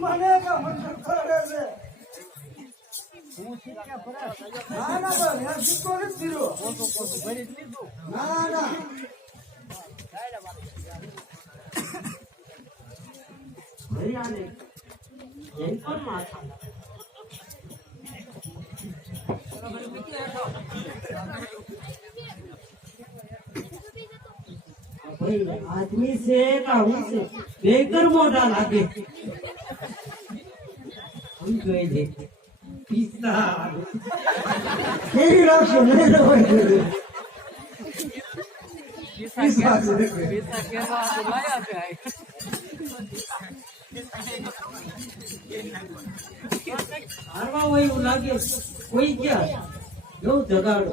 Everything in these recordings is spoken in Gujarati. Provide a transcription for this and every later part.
મને કા મંજૂર કરે છે ના ના બસ યાર સિક્કો નથી દીધો ના ના ભાઈ આદમી છે કે આવું છે? બેકર મોઢા લાગે. આમ જોઈ દે પિસ્તા કેવી રાખશો નહીં રવાય હોય કોઈ ક્યાં? જગાડો.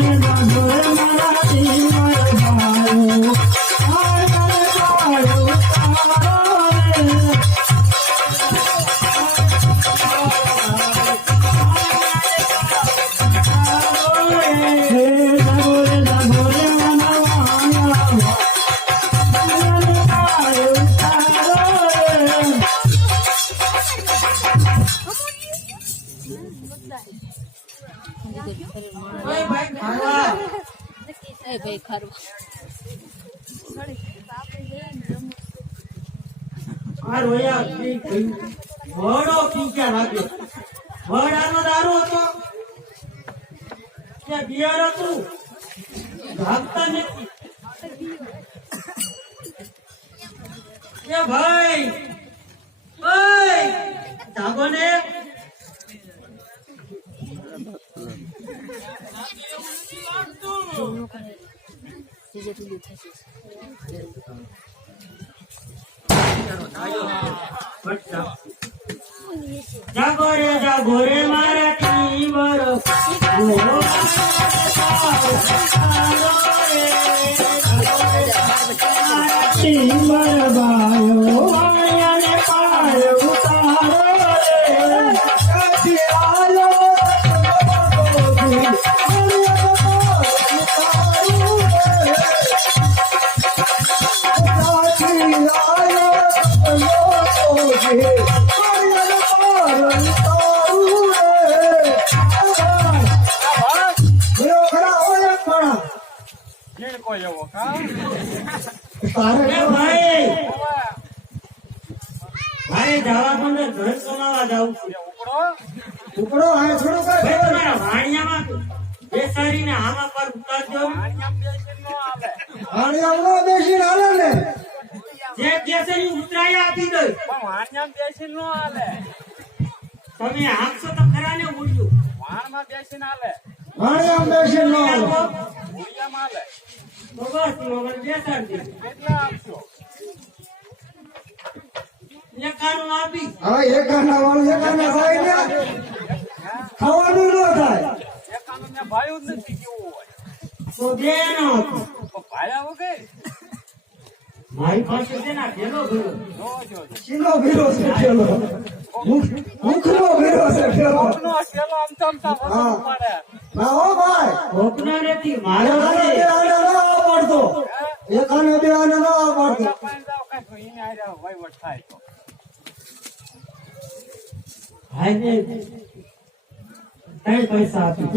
વડાનો દારૂ હતો. કે બિયર હતું. ભાગતા નથી. કે ભાઈ ભાઈ, જાગો ને. પેલું થશે જાગો રે જાગો રે મારા ટીવર ભાઈ જવા દો. ને ઘર ઉતારજો આણિયા બેસીને હાલે ને જે કેસરી ઉતરાયા તમે આપશો તો ખરા ને ઉડ્યું વાણમાં બેસીને હાલે આણિયામાં બેસીને ન ઉડિયામાં હાલે તો બસ મને બેસાડી કેટલા આપશો? આપી. હા એકાના વાળું એકાના થાય ને. ખાવાનું ન થાય. એકાનું મેં ભાયું જ નથી કેવું હોય. તો બે તો ભાયા વગર? મારી પાસે છે ને મુખનો મેળો છે પેલો મુખનો સેલો આમ તો આમ તો હા. વધુ પડે ના હો ભાઈ. કોકના નથી મારો છે આને ન એકાને બે આને ના પડતો એને હારે વહીવટ થાય તો. ભાઈ ને ત્રણ પૈસા આપી.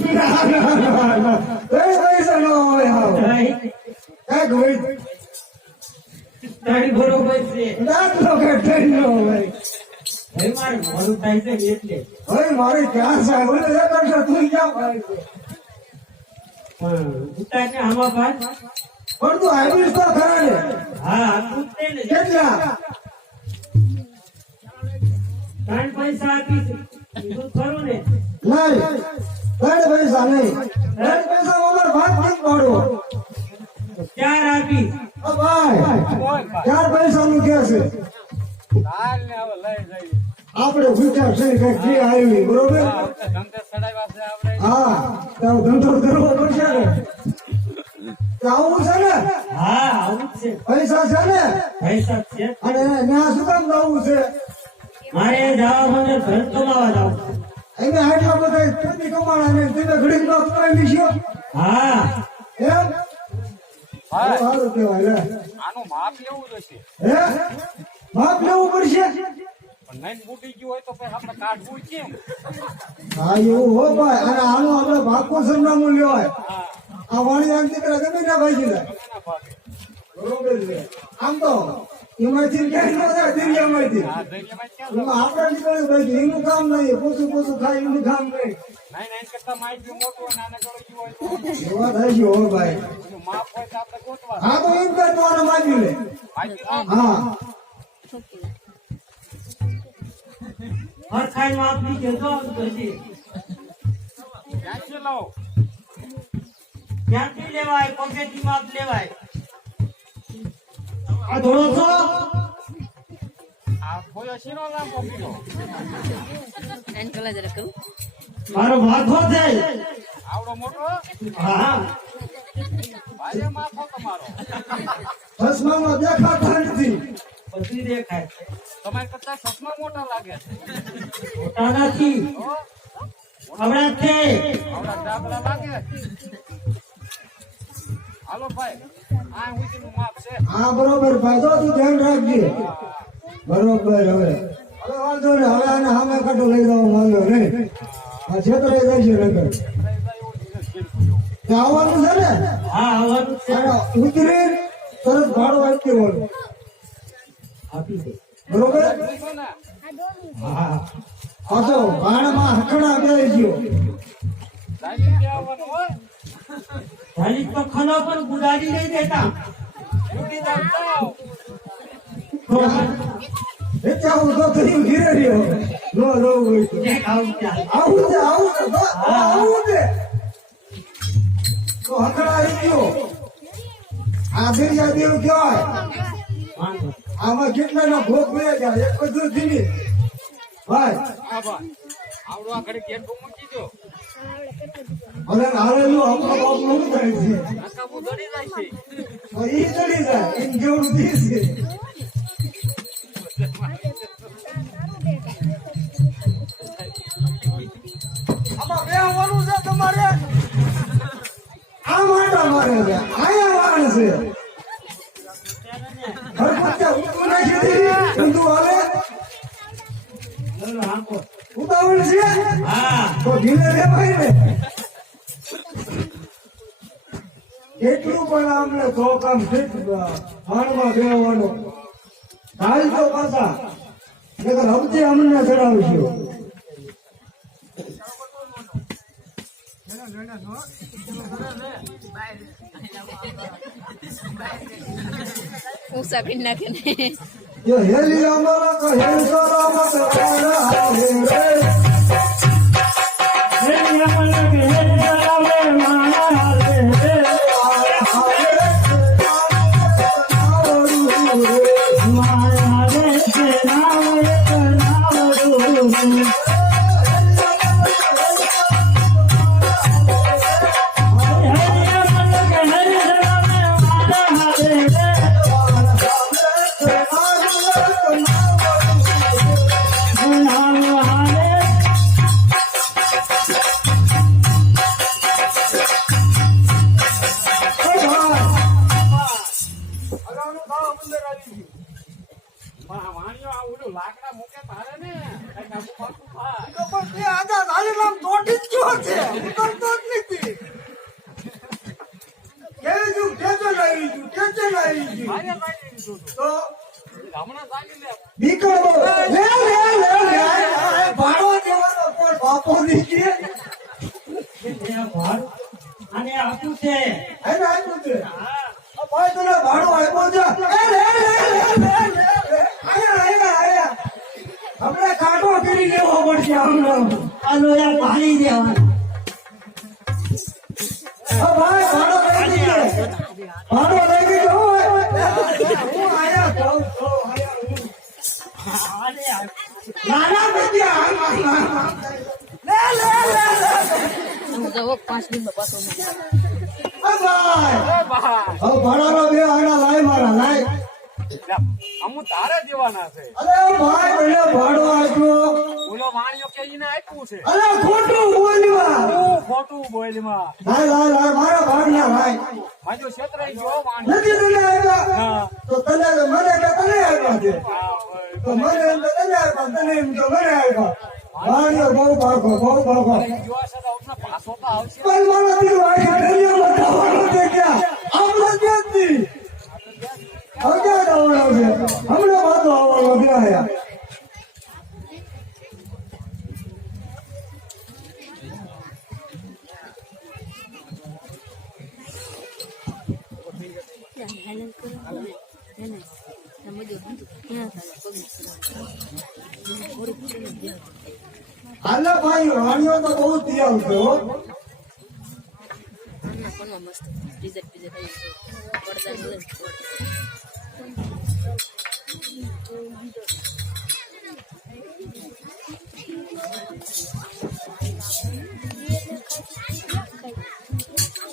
કઈ પૈસા ન હોય. ત્રણ કાંઈક હોય. ત્રણ બરોબર છે તો ન હોય મારે મોડું થાય છે. ને હવે મારી ક્યાં સાહેબ અક્ષર તું ક્યાં પાડી પણ આમાં પણ તું આવીશ તો ખરા ને. હા તું તે ને. કેટલા? ત્રણ પૈસા આપીશ. તું ખરું ને. નહીં ત્રણ પૈસા નહીં. ત્રણ પૈસા વગર ભાગ નથી પાડવો. ચાર આપીશ. ઓ ભાઈ ચાર પૈસા નું કે છે? હાલ ને હવે લઈ જઈએ. આપણે વિચાર છે કંઈક જે આવી બરોબર? હા તારો ધંધો કરવો પડશે ને. આવું છે ને? હા આવું છે. પૈસા છે ને? પૈસા છે. અને ત્યાં શું કામ જવું છે? મારે જવા મને ઘર કમાવા જવું. એને આટલા બધા ખેતી કમાણા ને તમે ઘડી માં કમાઈ લીધો હા. એમ સારું કહેવાય આનું માપ લેવું જશે હે? માપ લેવું પડશે? નહીં ફૂટી ગયું હોય તો પછી આપણે કાઢવું કેમ? હા એવું હો ભાઈ અને આનું આપણે ભાગકો સરનામું લેવાય હા. આ વાણી આમ ગમે ના ભાગે છે. આમ તો એમાંથી ક્યાંય ન થાય દરિયામાંથી આપણે નીકળે ભાઈ એનું કામ નહીં પોતું પોતું ખાય એનું કામ નહીં. મોટું હો તો એમ માગી લે. હા. હરખાઈ માં આપી દેજો આમ તો હજી. ક્યાંથી લાવો. ક્યાંથી લેવાય પોકેટી માં લેવાય. આ ધોળો છો? મારો માથો છે. આવડો મોટો? હા. માથો તમારો. ચશ્મામાં દેખાતા નથી. બધું દેખાય. તમારે કરતા ચશ્મા મોટા લાગે છે. મોટા હમણાં છે. લાગે હાલો ભાઈ આ ઉંચીનું માપ છે. હા બરોબર ભાઈ તો તું ધ્યાન રાખજે. બરોબર હવે. હવે વાંધો ને હવે આને સામે કાઢો લઈ જવા માંગો નહીં. આ છેતરે જાય છે નગર આવવાનું છે ને? હા આવવાનું છે. ઉતરી તરત ભાડું આપી દેવાનું. આપી દે. બરોબર? હા. પાછો ભાડમાં હકડા બે ગયો. તો ખનો પણ ગુદારી નહીં દેતા. જાવ એટલે આવું ઘીરે રહ્યો તો. ત્યાં આવું આવું છે આવું તો હકડા આવી ગયો. આ દરિયા દેવ કહેવાય આમાં કેટલા ના ભોગ બે ગયા એક બધું ધીમી ભાઈ. આવડો આ ઘડી ગેટું મૂકી દો. હવે હારેલું આપણો બાપનું થાય છે? નકામું દડી જાય છે. ઈ ચડી જાય એમ જેવડું દી છે. આમાં બે આવવાનું છે તમારે? આ માટે અમારે આયા વાણ છે હરપત્યા ઊંધું નાખી દીધી ઊંધું હાલે ચલો આંકો ઉતાવળ છે હા તો ધીરે ભાઈ ને. કેટલું પણ આમને તો કામ ઠીક ભાણમાં હાલ તો પાછા નકર હપ્તે અમને ઊંચા ભીન નાખે ને જો હેલી અમારા તો હેલસરા મત આવે રે. હે વા- વાણિયો આ ઓલું લાકડા મૂકે તારે ને નીકળો લે લે લે લે ભાડો દેવાનો કોઈ બાપો નીકળે એ અને આપ્યું છે એને આપ્યું છે ભાઈ તને ભાડો આપ્યો છે લે લે લે લે લે લે આયા આયા આયા આપણે કાઢો કરી લેવો આ લોયા પાણી દેવાનું ભાઈ. ભાડો લઈ લીધે ભાડો લઈ લીધો હું આયા જાઉં છું આયા હું લે લે લે લે જવો પાંચ મિનિટમાં પાછો ભાઈ ભણારો બે આડા અમુ તારે દેવાના છે. અરે ભાઈ મને ભાડો આપ્યો. બોલો વાણિયો કે ઈને આપ્યું છે. અરે ખોટું બોલવા હું ખોટું બોલમાં ભાઈ લાય લાય મારા ભાગના ભાઈ. માજો છેતરાઈ જો વાણિયો. નથી તને આવ્યા? તો તને મને કે તને આવ્યા છે. તો મને એમ તો તને આવ્યા તને એમ તો મને આવ્યા. ભાણિયો બહુ ભાગો બહુ ભાગો. તો તો પણ મારા દિલ વાળી ઘડિયામાં જવાનું છે ક્યાં? આપણે Пиздец, пиздец, пиздец.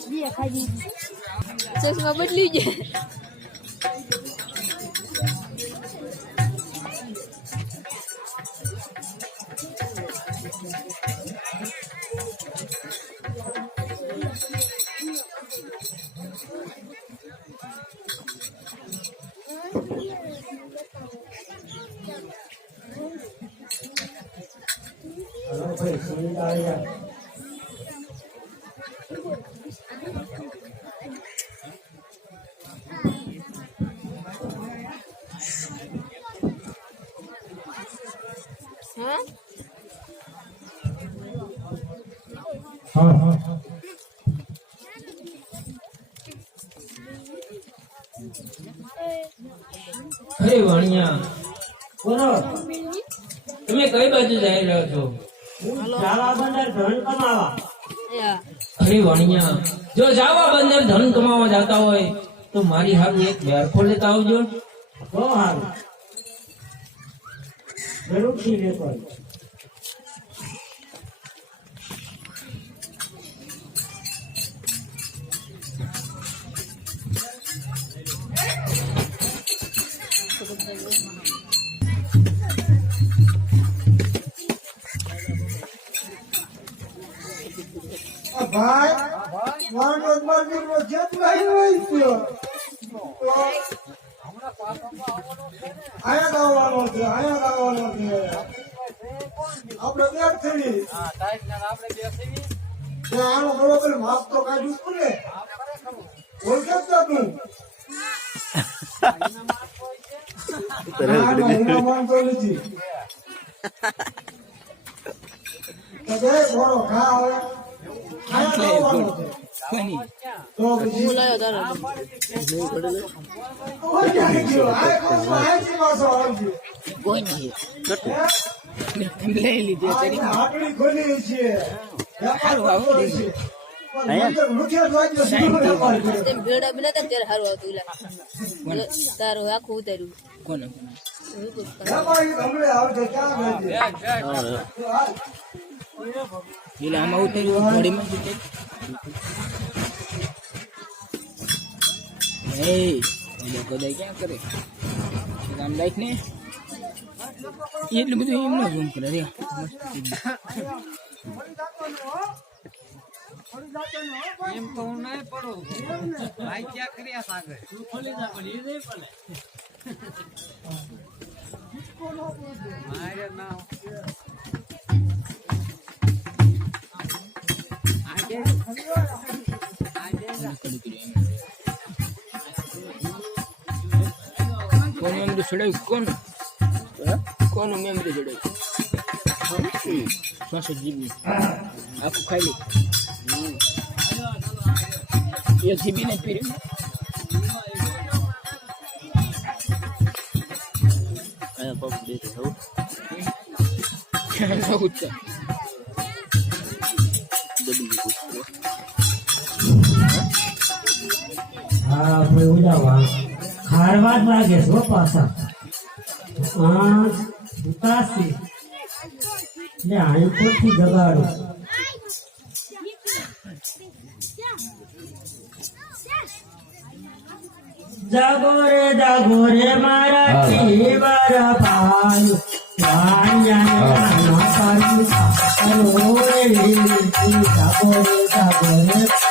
Де ходить? Це ж, мабуть, люди. Thank you. હા હા હા અરે વાણિયા બોલો. તમે કઈ બાજુ જઈ રહ્યા છો? ચાલા બંદર ધન કમાવા. અરે વાણિયા જો જાવા બંદર ધન કમાવા જતા હોય તો મારી હાથ એક બેરખો લેતા આવજો. બહુ હારું જરૂરથી લેતો આવીશ. ભાઈ મારો મારો જેટ લઈ હોય છે. તો આવવાનો છે આયા ગાવાનો છે આયા છે. આપણે બેઠ થઈ હા ટાઈટ ને આપણે બેસી ત્યાં આનો બરોબર માપ તો કાઢ્યું તું ને? ઓળખે જ તું ના, ના, કોઈ નહીં લઈ લીધી કરે. તેમ ભેડા બના તેમ ત્યારે સારું આવતું તારું આખું ઉતાર્યું. કોને એટલે આમાં ઉતર્યું ઘોડીમાં. જ ઉતર્યું. દઈ ક્યાં કરે? કામ લાઈક ને એટલું બધું એમ ન કરે, રે. એમ તો હું નહીં પડું. ભાઈ ક્યાં કર્યા સાગર? મારે ના કોનું મેમરી ચડાવ્યું કોણ? કોનું મેમરી ચડાવ્યું ચોસઠ જીબી આખું ખાઈ લે એક જીબી ને? પીર્યું ચૌદ છે હા આપણે ઉડાવા ખારવા જ લાગે છે પાછા. આઠ ઉતાસી. ને આયુ કોથી જગાડો. જાગો રે જાગો રે મારા પીવર ભાઈ. વાણિયાને નાનો કરી કરો રે જાગો રે જાગો રે.